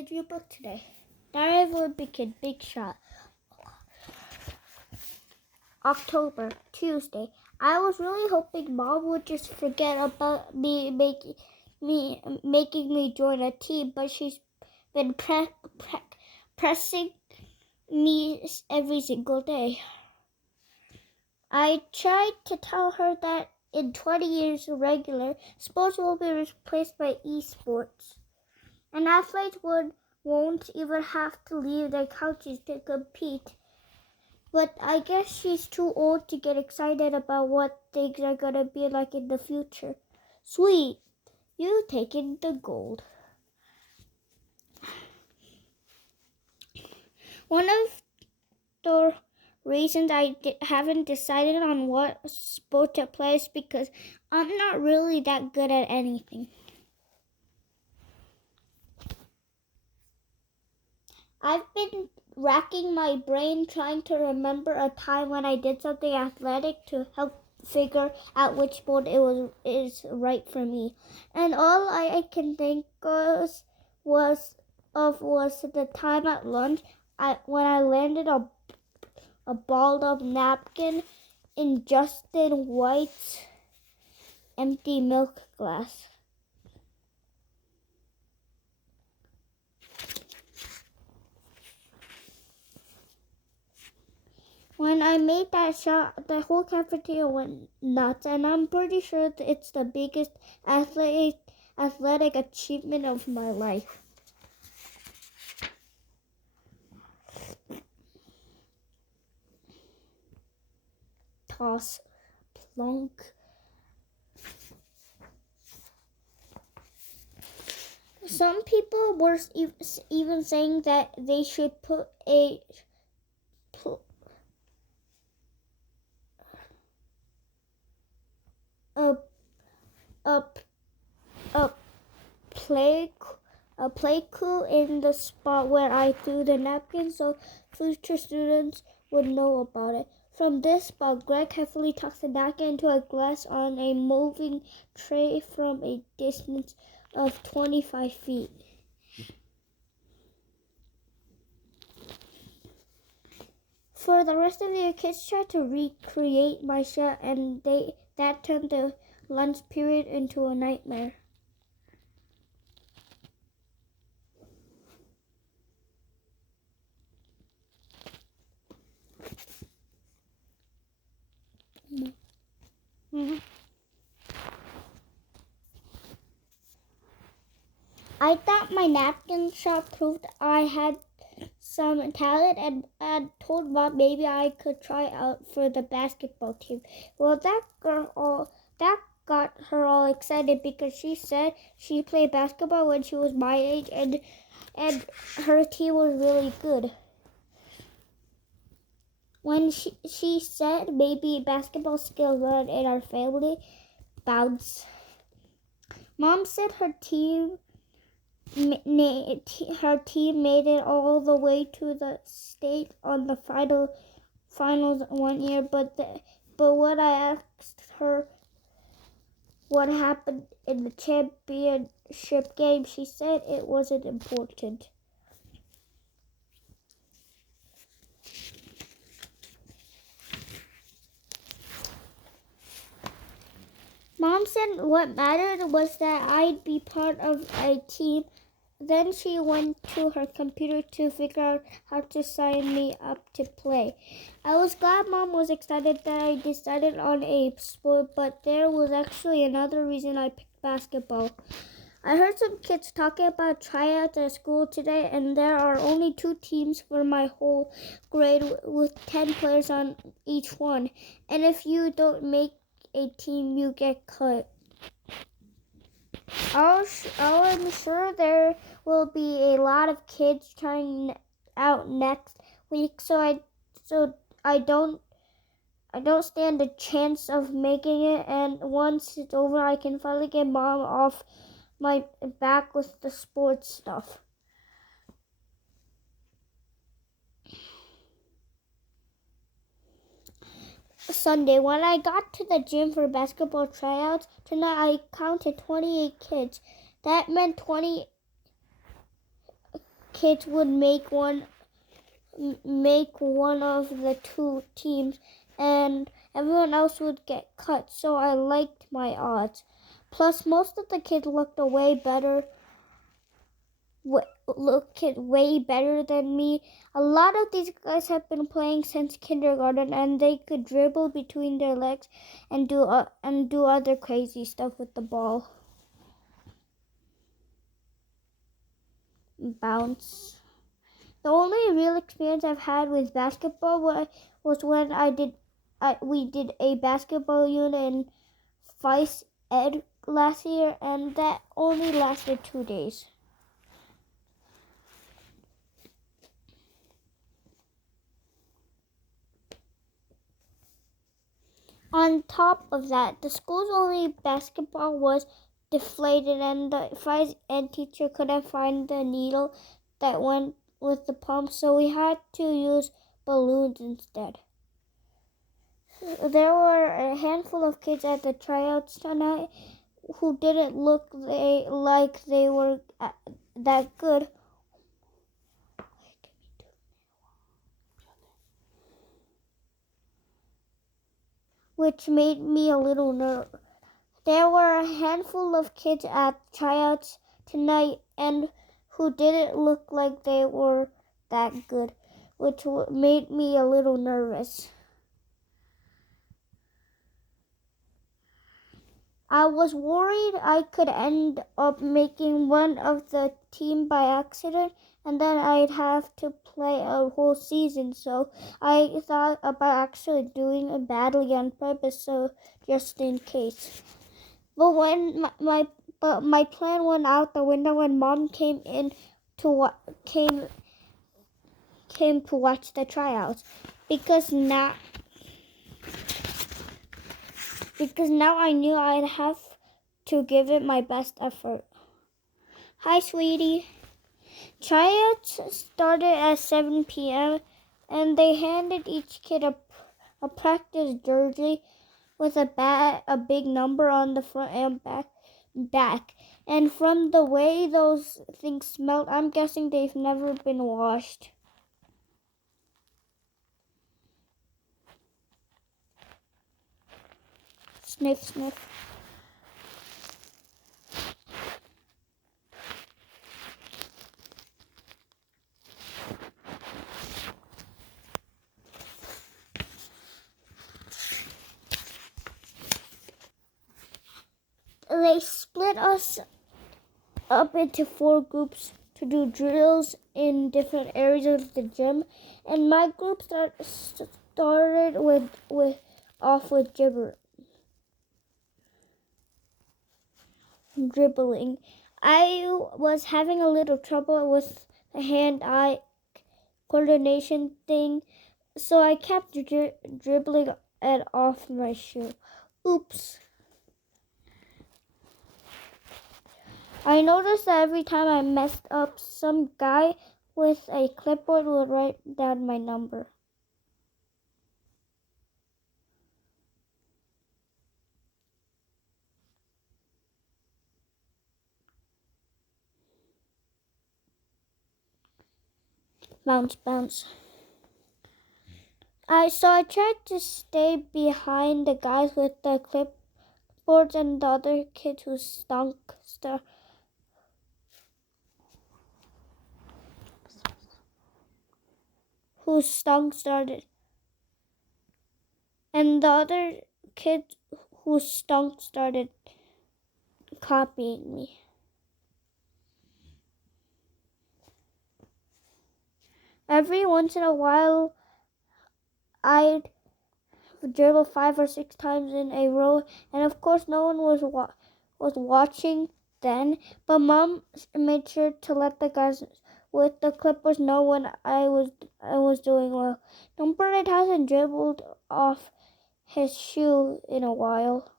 did you book today? Diary will begin. Big shot. October, Tuesday. I was really hoping Mom would just forget about making me join a team, but she's been pressing me every single day. I tried to tell her that in 20 years, regular sports will be replaced by esports, and athletes won't even have to leave their couches to compete. But I guess she's too old to get excited about what things are going to be like in the future. Sweet, you've taken the gold. One of the reasons I haven't decided on what sport to play is because I'm not really that good at anything. I've been racking my brain trying to remember a time when I did something athletic to help figure out which sport is right for me. And all I can think was the time at lunch when I landed a balled up napkin in Justin White's empty milk glass. When I made that shot, the whole cafeteria went nuts, and I'm pretty sure it's the biggest athletic achievement of my life. Toss, plunk. Some people were even saying that they should put a play coup in the spot where I threw the napkin so future students would know about it. From this spot, Greg carefully tossed the napkin into a glass on a moving tray from a distance of 25 feet. For the rest of the kids tried to recreate my shot, and that turned the lunch period into a nightmare. I thought my napkin shot proved I had some talent, and I told Mom maybe I could try out for the basketball team. Well, that got her all excited because she said she played basketball when she was my age, and her team was really good. When she said maybe basketball skills run in our family, bounce. Mom said her team made it all the way to the state on the finals one year, but when I asked her what happened in the championship game, she said it wasn't important. Mom said what mattered was that I'd be part of a team. Then she went to her computer to figure out how to sign me up to play. I was glad Mom was excited that I decided on a sport, but there was actually another reason I picked basketball. I heard some kids talking about tryouts at school today, and there are only 2 teams for my whole grade with 10 players on each one. And if you don't make a team, you get cut. I'm sure there will be a lot of kids trying out next week, so I don't stand a chance of making it. And once it's over, I can finally get Mom off my back with the sports stuff. Sunday, when I got to the gym for basketball tryouts tonight, I counted 28 kids. That meant 28 kids would make one of the two teams, and everyone else would get cut, so I liked my odds. Plus, most of the kids looked way better than me. A lot of these guys have been playing since kindergarten, and they could dribble between their legs and do other crazy stuff with the ball. Bounce. The only real experience I've had with basketball was when we did a basketball unit in Vice Ed last year, and that only lasted 2 days. On top of that, the school's only basketball was deflated, and the Vice Ed teacher couldn't find the needle that went with the pump, so we had to use balloons instead. There were a handful of kids at the tryouts tonight who didn't look like they were that good. Which made me a little nervous. There were a handful of kids at tryouts tonight and who didn't look like they were that good, which made me a little nervous. I was worried I could end up making one of the team by accident, and then I'd have to play a whole season, so I thought about actually doing it badly on purpose, so just in case. But when my plan went out the window when Mom came to watch the tryouts, because now I knew I'd have to give it my best effort. Hi, sweetie. Tryouts started at 7 p.m. and they handed each kid a practice jersey with a big number on the front and back. And from the way those things smelled, I'm guessing they've never been washed. Sniff, sniff. They split us up into 4 groups to do drills in different areas of the gym, and my group started with dribbling. I was having a little trouble with the hand-eye coordination thing, so I kept dribbling it off my shoe. Oops. I noticed that every time I messed up, some guy with a clipboard would write down my number. Bounce, bounce. I tried to stay behind the guys with the clipboards and the other kids who stunk started. And the other kid who stunk started copying me. Every once in a while, I'd dribble 5 or 6 times in a row, and of course no one was watching then, but Mom made sure to let the guys with the clippers know when I was doing well. It hasn't dribbled off his shoe in a while.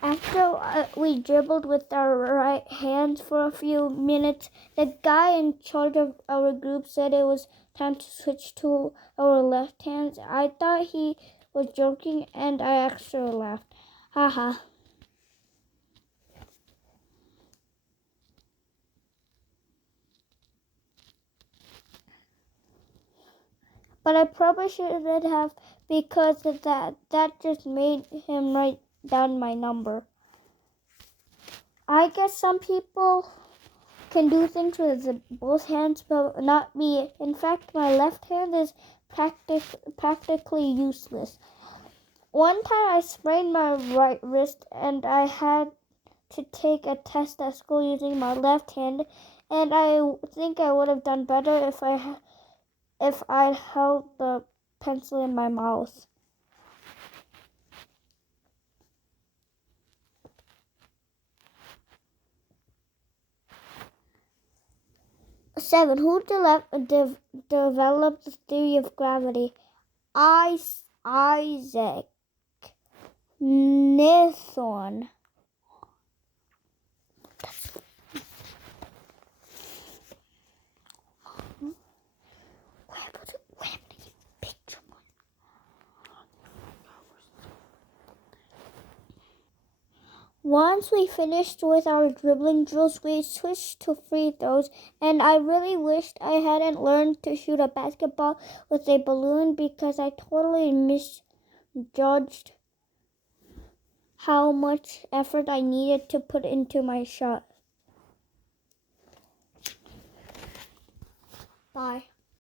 After we dribbled with our right hands for a few minutes, the guy in charge of our group said it was time to switch to our left hands. I thought he was joking and I actually laughed. Haha. But I probably shouldn't have because of that. That just made him write down my number. I guess some people can do things with both hands, but not me. In fact, my left hand is practically useless. One time I sprained my right wrist and I had to take a test at school using my left hand, and I think I would have done better if I held the pencil in my mouth. 7. Who developed the theory of gravity? Isaac Newton. Once we finished with our dribbling drills, we switched to free throws, and I really wished I hadn't learned to shoot a basketball with a balloon because I totally misjudged how much effort I needed to put into my shot. Bye.